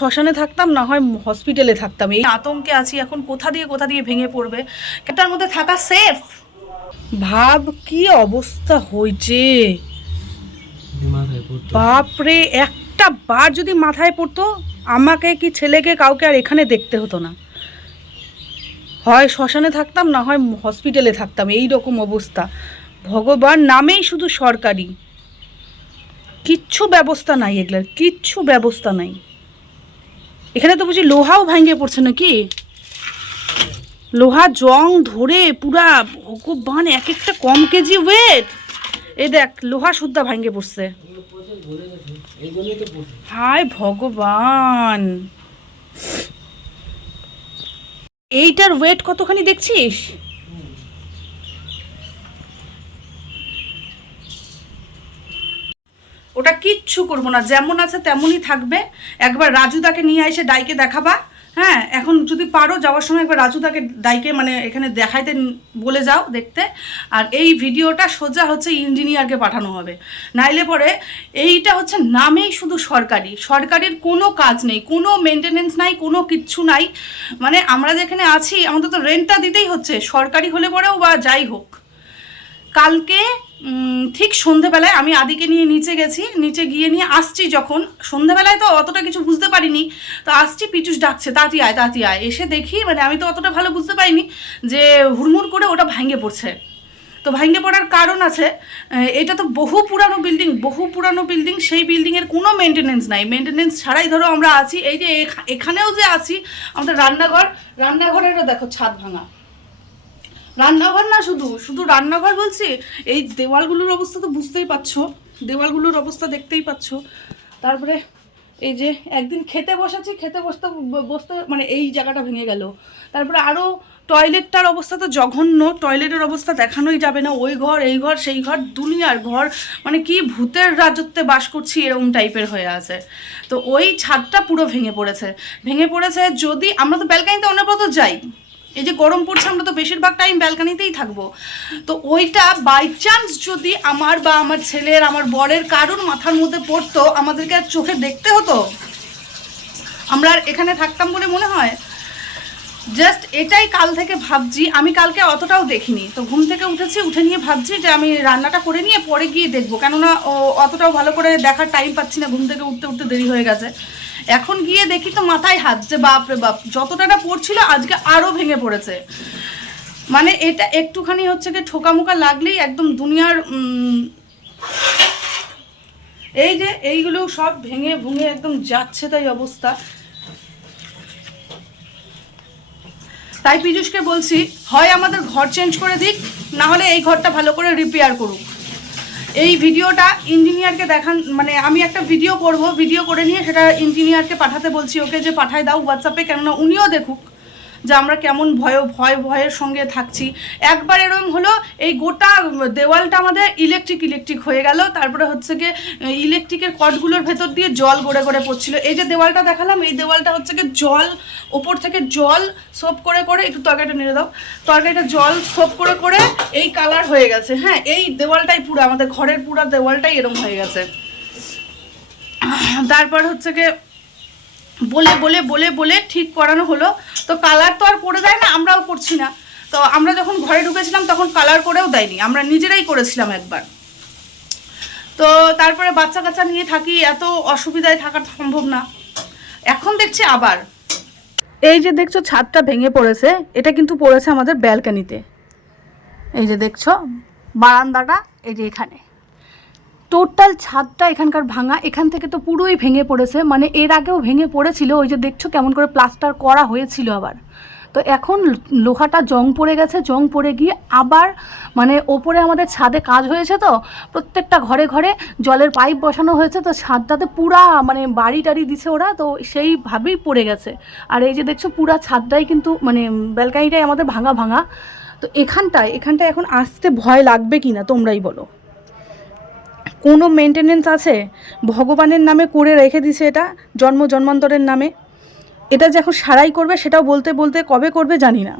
শ্মশানে থাকতাম, না হয় হসপিটালে থাকতাম। এই আতঙ্কে আছি এখন, কোথা দিয়ে ভেঙে পড়বে। এটার মধ্যে থাকা সেফ? ভাব কি অবস্থা হয়েছে, বাপরে। একটা বার যদি মাথায় পড়তো, আমাকে কি ছেলেকে কাউকে আর এখানে দেখতে হতো না। হয় শ্মশানে থাকতাম, না হয় হসপিটালে থাকতাম। এই রকম অবস্থা। ভগবান নামেই শুধু সরকারি, কিচ্ছু ব্যবস্থা নাই, এগুলার কিচ্ছু ব্যবস্থা নাই। এখানে তো বুঝি লোহাও ভাঙিয়ে পড়ছে নাকি, লোহা জং ধরে পুরা। ভগবান, এক একটা কম কেজি ওয়েট। এই দেখ, লোহা সুদ্ধা ভাঙিয়ে পড়ছে। হায় ভগবান, এইটার ওয়েট কতখানি দেখছিস? ওটা কিচ্ছু করবো না, যেমন আছে তেমনই থাকবে। একবার রাজুদাকে নিয়ে এসে ডাইকে দেখাবা। হ্যাঁ, এখন যদি পারো যাওয়ার সময় একবার রাজুদাকে ডাইকে মানে এখানে দেখাইতে বলে যাও দেখতে। আর এই ভিডিওটা সোজা হচ্ছে ইঞ্জিনিয়ারকে পাঠানো হবে, নাইলে পরে এইটা হচ্ছে নামেই শুধু সরকারি। সরকারের কোনো কাজ নেই, কোনো মেনটেনেন্স নাই, কোনো কিচ্ছু নাই। মানে আমরা যেখানে আছি আমাদের তো রেন্টটা দিতেই হচ্ছে, সরকারি হলে পরেও বা যাই হোক। কালকে ঠিক সন্ধেবেলায় আমি আদিকে নিয়ে নিচে গেছি, নিচে গিয়ে নিয়ে আসছি যখন, সন্ধেবেলায় তো অতটা কিছু বুঝতে পারিনি। তো আসছি, পিচুস ডাকছে তাড়াতাড়ি আয় তাড়াতাড়ি আয়। এসে দেখি মানে আমি তো অতটা ভালো বুঝতে পারিনি যে হুড়মুড় করে ওটা ভেঙে পড়ছে। তো ভেঙে পড়ার কারণ আছে, এটা তো বহু পুরানো বিল্ডিং, সেই বিল্ডিংয়ের কোনো মেনটেনেন্স নাই। মেনটেনেন্স ছাড়াই ধরো আমরা আছি। এই যে এখানেও যে আছি, আমাদের রান্নাঘরেরও দেখো ছাদ ভাঙা। রান্নাঘর না, শুধু রান্নাঘর বলছি, এই দেওয়ালগুলোর অবস্থা তো বুঝতেই পারছো, দেওয়ালগুলোর অবস্থা দেখতেই পাচ্ছ। তারপরে এই যে একদিন খেতে বসেছি, খেতে বসতে মানে এই জায়গাটা ভেঙে গেল। তারপরে আরও টয়লেটটার অবস্থা তো জঘন্য, টয়লেটের অবস্থা দেখানোই যাবে না। ওই ঘর এই ঘর সেই ঘর, দুনিয়ার ঘর, মানে কি ভূতের রাজত্বে বাস করছি এরকম টাইপের হয়ে আছে। তো ওই ছাদটা পুরো ভেঙে পড়েছে। যদি আমরা তো ব্যালকানিতে অনবরত যাই, এই যে গরম পড়ছে আমরা তো বেশিরভাগ টাইম ব্যালকানিতেই থাকবো। তো ওইটা বাই চান্স যদি আমার বা আমার ছেলের, আমার বরের কারোর মাথার মধ্যে পড়তো, আমাদেরকে আর চোখে দেখতে হতো? আমরা আর এখানে থাকতাম বলে মনে হয়? জাস্ট এটাই কাল থেকে ভাবছি। আমি কালকে অতটাও দেখিনি, তো ঘুম থেকে উঠে নিয়ে ভাবছি যে আমি রান্নাটা করে নিয়ে পরে গিয়ে দেখবো, কেননা অতটাও ভালো করে দেখার টাইম পাচ্ছি না, ঘুম থেকে উঠতে দেরি হয়ে গেছে। এখন গিয়ে দেখি তো মাথায় হাত, যে বাপ রে বাপ, যতটা পড়ছিল আজকে আরও ভেঙে পড়েছে। মানে এটা একটুখানি হচ্ছে কি ঠোকামোকা লাগলেই একদম দুনিয়ার এই যে এইগুলো সব ভেঙে ভুঙে একদম যাচ্ছে তাই অবস্থা। তাই পীযূষকে বলছি, হয় আমাদের ঘর চেঞ্জ করে দিক, না হলে এই ঘরটা ভালো করে রিপেয়ার করুক। এই ভিডিওটা ইঞ্জিনিয়ারকে দেখান, মানে আমি একটা ভিডিও করব, ভিডিও করে নিয়ে সেটা ইঞ্জিনিয়ারকে পাঠাতে বলছি, ওকে যে পাঠায় দাও হোয়াটসঅ্যাপে, কেননা উনিও দেখুক যে আমরা কেমন ভয়ের সঙ্গে থাকছি। একবার এরকম হলো, এই গোটা দেওয়ালটা আমাদের ইলেকট্রিক হয়ে গেল। তারপরে হচ্ছে গিয়ে ইলেকট্রিকের কর্ডগুলোর ভেতর দিয়ে জল গড়ে পড়ছিল। এই যে দেওয়ালটা দেখালাম, এই দেওয়ালটা হচ্ছে গিয়ে জল, ওপর থেকে জল সোপ করে একটু তরকারিটা নিয়ে দাও, তরকারিটা জল সোপ করে এই কালার হয়ে গেছে। হ্যাঁ, এই দেওয়ালটাই পুরো আমাদের ঘরের পুরো দেওয়ালটাই এরকম হয়ে গেছে। তারপর হচ্ছে গিয়ে বলে ঠিক করানো হলো। তো কালার তো আর করে দেয় না, আমরাও করছি না। তো আমরা যখন ঘরে ঢুকেছিলাম তখন কালার করেও দেয়নি, আমরা নিজেরাই করেছিলাম একবার। তো তারপরে বাচ্চা কাচ্চা নিয়ে থাকি, এত অসুবিধায় থাকা সম্ভব না। এখন দেখছি আবার এই যে দেখছো ছাদটা ভেঙে পড়েছে, এটা কিন্তু পড়েছে আমাদের ব্যালকানিতে। এই যে দেখছো বারান্দাটা, এই যে এখানে টোটাল ছাদটা এখানকার ভাঙা। এখান থেকে তো পুরোই ভেঙে পড়েছে, মানে এর আগেও ভেঙে পড়েছিল, ওই যে দেখছো কেমন করে প্লাস্টার করা হয়েছিল আবার। তো এখন লোহাটা জং পড়ে গেছে, জং পড়ে গিয়ে আবার মানে ওপরে আমাদের ছাদে কাজ হয়েছে, তো প্রত্যেকটা ঘরে ঘরে জলের পাইপ বসানো হয়েছে, তো ছাদটাতে পুরা মানে বাড়ি টাড়ি দিছে ওরা, তো সেইভাবেই পড়ে গেছে। আর এই যে দেখছো পুরা ছাদটাই কিন্তু মানে ব্যালকানিটাই আমাদের ভাঙা। তো এখানটায় এখন আসতে ভয় লাগবে কি না তোমরাই বলো? কোনো মেনটেনেন্স আছে? ভগবানের নামে করে রেখে দিছে এটা, জন্মান্তরের নামে। এটা যখন সারাই করবে সেটাও বলতে কবে করবে জানি না।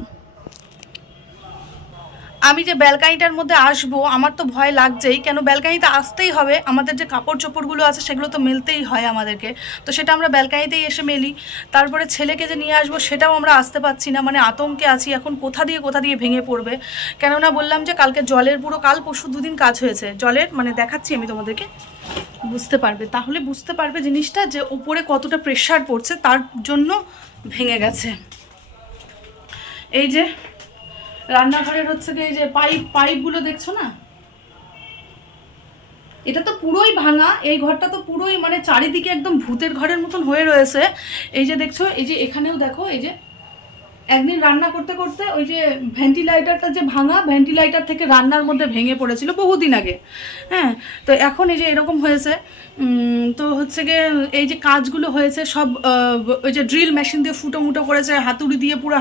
আমি যে ব্যালকানিটার মধ্যে আসবো আমার তো ভয় লাগছেই, কেন ব্যালকানিতে আসতেই হবে, আমাদের যে কাপড় চোপড়গুলো আছে সেগুলো তো মেলতেই হয় আমাদেরকে, তো সেটা আমরা ব্যালকানিতেই এসে মেলি। তারপরে ছেলেকে যে নিয়ে আসবো সেটাও আমরা আসতে পারছি না, মানে আতঙ্কে আছি এখন কোথা দিয়ে ভেঙে পড়বে। কেননা বললাম যে কালকে জলের পুরো কাল পরশু দুদিন কাজ হয়েছে জলের, মানে দেখাচ্ছি আমি তোমাদেরকে, বুঝতে পারবে, তাহলে বুঝতে পারবে জিনিসটা যে উপরে কতটা প্রেশার পড়ছে, তার জন্য ভেঙে গেছে। এই যে রান্নাঘরের হচ্ছে কি এই যে পাইপগুলো দেখছো না, এটা তো পুরোই ভাঙা, এই ঘরটা তো পুরোই মানে চারিদিকে একদম ভূতের ঘরের মতন হয়ে রয়েছে। এই যে দেখছো, এই যে এখানেও দেখো, এই যে একদিন রান্না করতে করতে ওই যে ভেন্টিলেটরটা যে ভাঙা, ভেন্টিলেটর থেকে রান্নার মধ্যে ভেঙে পড়েছিল বহুদিন আগে। হ্যাঁ, তো এখন এই যে এরকম হয়েছে। তো হচ্ছে গিয়ে এই যে কাজগুলো হয়েছে সব ওই যে ড্রিল মেশিন দিয়ে ফুটো মুটো করেছে, হাতুড়ি দিয়ে পুরো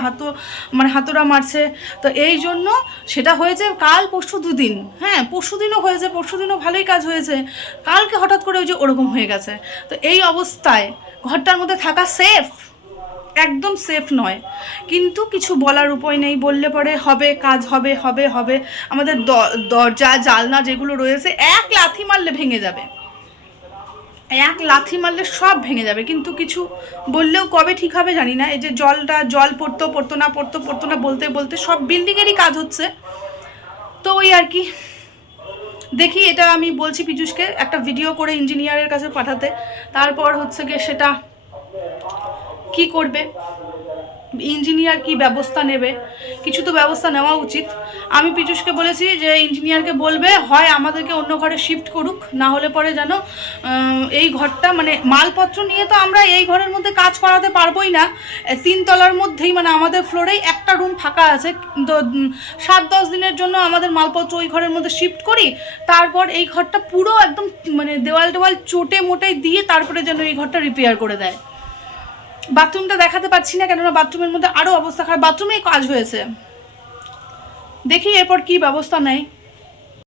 মানে হাতুড়া মারছে। তো এই জন্য সেটা হয়েছে কাল পরশু দুদিন। হ্যাঁ, পরশু দিনও হয়েছে, পরশু দিনও ভালোই কাজ হয়েছে, কালকে হঠাৎ করে ওই যে ওরকম হয়ে গেছে। তো এই অবস্থায় ঘরটার মধ্যে থাকা সেফ? একদম সেফ নয়, কিন্তু কিছু বলার উপায় নেই, বললে পরে হবে, কাজ হবে হবে হবে। আমাদের দরজা জালনা যেগুলো রয়েছে এক লাথি মারলে ভেঙে যাবে, এক লাথি মারলে সব ভেঙে যাবে, কিন্তু কিছু বললেও কবে ঠিক হবে জানি না। এই যে জল পড়তো না বলতে বলতে সব বিল্ডিংয়েরই কাজ হচ্ছে। তো ওই আর কি, দেখি এটা আমি বলছি পীযূষকে একটা ভিডিও করে ইঞ্জিনিয়ারের কাছে পাঠাতে, তারপর হচ্ছে গিয়ে সেটা কি করবে, ইঞ্জিনিয়ার কি ব্যবস্থা নেবে, কিছু তো ব্যবস্থা নেওয়া উচিত। আমি পীযূষকে বলেছি যে ইঞ্জিনিয়ারকে বলবে হয় আমাদেরকে অন্য ঘরে শিফট করুক, না হলে পরে যেন এই ঘরটা মানে মালপত্র নিয়ে তো আমরা এই ঘরের মধ্যে কাজ করাতে পারবোই না। 3 তলার মধ্যেই মানে আমাদের ফ্লোরেই একটা রুম ফাঁকা আছে, তো 7-10 দিনের জন্য আমাদের মালপত্র ওই ঘরের মধ্যে শিফট করি, তারপর এই ঘরটা পুরো একদম মানে দেওয়াল চোটে মোটে দিয়ে তারপরে যেন এই ঘরটা রিপেয়ার করে দেয়। বাথরুমটা দেখাতে পাচ্ছি না, কেননা বাথরুমের মধ্যে আরও অবস্থা খারাপ, বাথরুমেই কাজ হয়েছে। দেখি এরপর কি ব্যবস্থা নেয়।